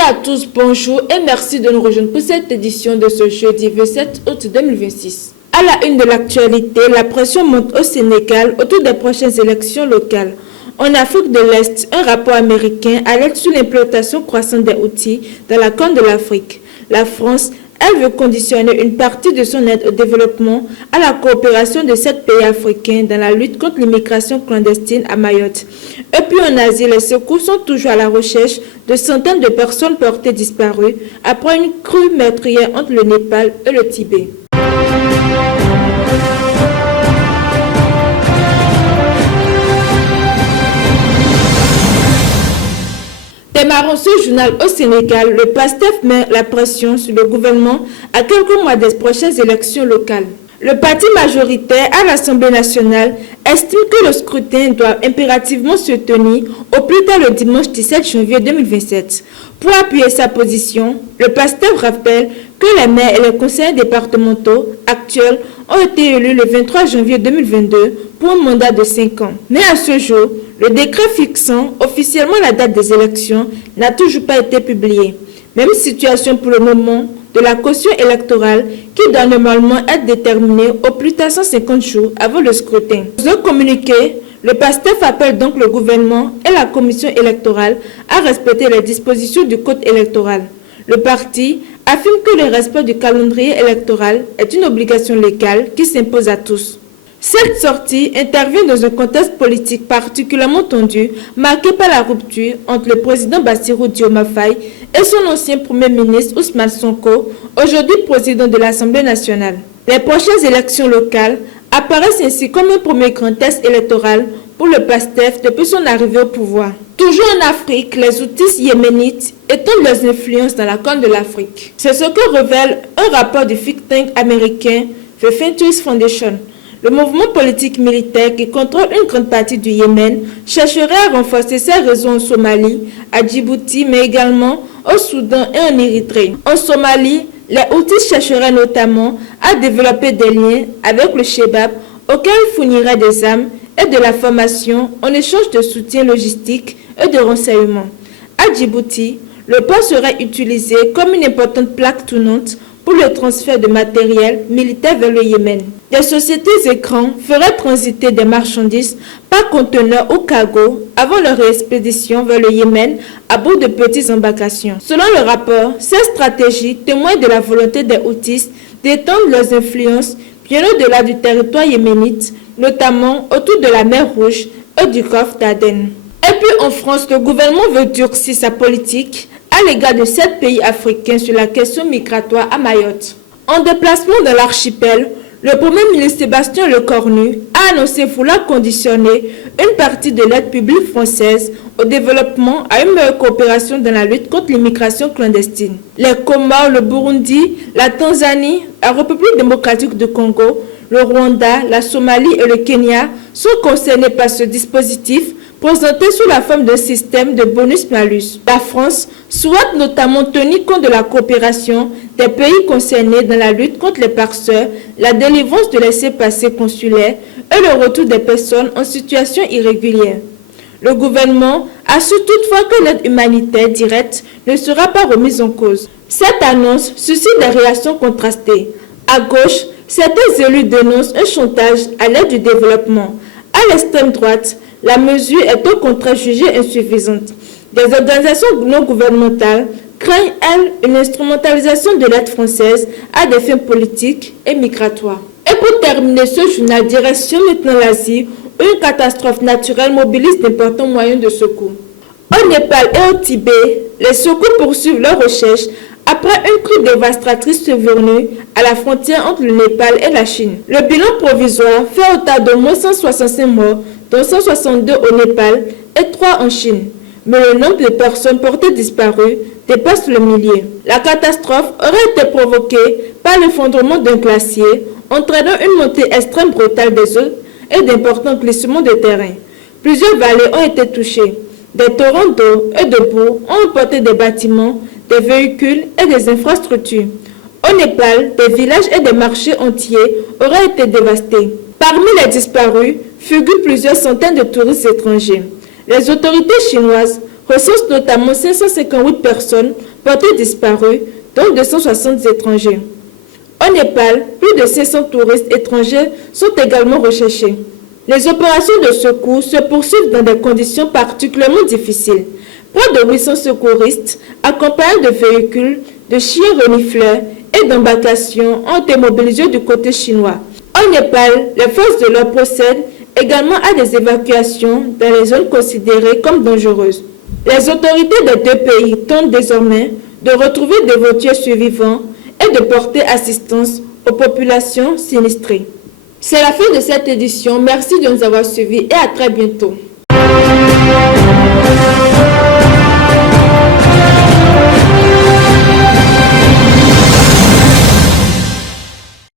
à tous, bonjour et merci de nous rejoindre pour cette édition de ce jeudi 27 août 2026. À la une de l'actualité, la pression monte au Sénégal autour des prochaines élections locales. En Afrique de l'Est, un rapport américain alerte sur l'implantation croissante des Houthis dans la Corne de l'Afrique. La France, elle veut conditionner une partie de son aide au développement à la coopération de 7 pays africains dans la lutte contre l'immigration clandestine à Mayotte. Et puis en Asie, les secours sont toujours à la recherche de centaines de personnes portées disparues après une crue meurtrière entre le Népal et le Tibet. Démarrons ce journal au Sénégal. Le PASTEF met la pression sur le gouvernement à quelques mois des prochaines élections locales. Le parti majoritaire à l'Assemblée nationale estime que le scrutin doit impérativement se tenir au plus tard le dimanche 17 janvier 2027. Pour appuyer sa position, le PASTEF rappelle que les maires et les conseillers départementaux actuels ont été élus le 23 janvier 2022 pour un mandat de 5 ans. Mais à ce jour, le décret fixant officiellement la date des élections n'a toujours pas été publié. Même situation pour le moment de la caution électorale qui doit normalement être déterminée au plus tard 150 jours avant le scrutin. Dans un communiqué, le PASTEF appelle donc le gouvernement et la commission électorale à respecter les dispositions du code électoral. Le parti affirme que le respect du calendrier électoral est une obligation légale qui s'impose à tous. Cette sortie intervient dans un contexte politique particulièrement tendu, marqué par la rupture entre le président Bassirou Diomaye Faye et son ancien premier ministre Ousmane Sonko, aujourd'hui président de l'Assemblée nationale. Les prochaines élections locales apparaissent ainsi comme un premier grand test électoral pour le PASTEF depuis son arrivée au pouvoir. Toujours en Afrique, les Houthis yéménites étendent leurs influences dans la Corne de l'Afrique. C'est ce que révèle un rapport du think tank américain The Fentus Foundation. Le mouvement politique militaire qui contrôle une grande partie du Yémen chercherait à renforcer ses réseaux en Somalie, à Djibouti, mais également au Soudan et en Érythrée. En Somalie, les Houthis chercheraient notamment à développer des liens avec le Shebab, auquel ils fourniraient des armes et de la formation en échange de soutien logistique et de renseignements. À Djibouti, le port serait utilisé comme une importante plaque tournante pour le transfert de matériel militaire vers le Yémen. Des sociétés écrans feraient transiter des marchandises par conteneurs ou cargo avant leur expédition vers le Yémen à bord de petites embarcations. Selon le rapport, ces stratégies témoignent de la volonté des Houthis d'étendre leurs influences bien au-delà du territoire yéménite, notamment autour de la mer Rouge et du golfe d'Aden. Et puis en France, le gouvernement veut durcir sa politique à l'égard de 7 pays africains sur la question migratoire à Mayotte. En déplacement dans l'archipel, le Premier ministre Sébastien Lecornu a annoncé vouloir conditionner une partie de l'aide publique française au développement à une meilleure coopération dans la lutte contre l'immigration clandestine. Les Comores, le Burundi, la Tanzanie, la République démocratique du Congo, le Rwanda, la Somalie et le Kenya sont concernés par ce dispositif présenté sous la forme d'un système de bonus-malus. La France souhaite notamment tenir compte de la coopération des pays concernés dans la lutte contre les farceurs, la délivrance de laissez-passer consulaires et le retour des personnes en situation irrégulière. Le gouvernement assure toutefois que l'aide humanitaire directe ne sera pas remise en cause. Cette annonce suscite des réactions contrastées. À gauche, certains élus dénoncent un chantage à l'aide du développement. À l'extrême droite, la mesure est au contraire jugée insuffisante. Des organisations non gouvernementales craignent, elles, une instrumentalisation de l'aide française à des fins politiques et migratoires. Et pour terminer ce journal, direction maintenant l'Asie, où une catastrophe naturelle mobilise d'importants moyens de secours. Au Népal et au Tibet, les secours poursuivent leurs recherches après une crue dévastatrice survenue à la frontière entre le Népal et la Chine. Le bilan provisoire fait autant d'au moins 165 morts, dont 162 au Népal et 3 en Chine. Mais le nombre de personnes portées disparues dépasse le millier. La catastrophe aurait été provoquée par l'effondrement d'un glacier, entraînant une montée extrême brutale des eaux et d'importants glissements de terrain. Plusieurs vallées ont été touchées. Des torrents d'eau et de boue ont emporté des bâtiments, des véhicules et des infrastructures. Au Népal, des villages et des marchés entiers auraient été dévastés. Parmi les disparus figurent plusieurs centaines de touristes étrangers. Les autorités chinoises recense notamment 558 personnes portées disparues, dont 260 étrangers. Au Népal, plus de 500 touristes étrangers sont également recherchés. Les opérations de secours se poursuivent dans des conditions particulièrement difficiles. Près de 800 secouristes, accompagnés de véhicules, de chiens renifleurs et d'embarcations, ont été mobilisés du côté chinois. Au Népal, les forces de l'ordre procèdent également à des évacuations dans les zones considérées comme dangereuses. Les autorités des deux pays tentent désormais de retrouver des voitures survivants et de porter assistance aux populations sinistrées. C'est la fin de cette édition. Merci de nous avoir suivis et à très bientôt.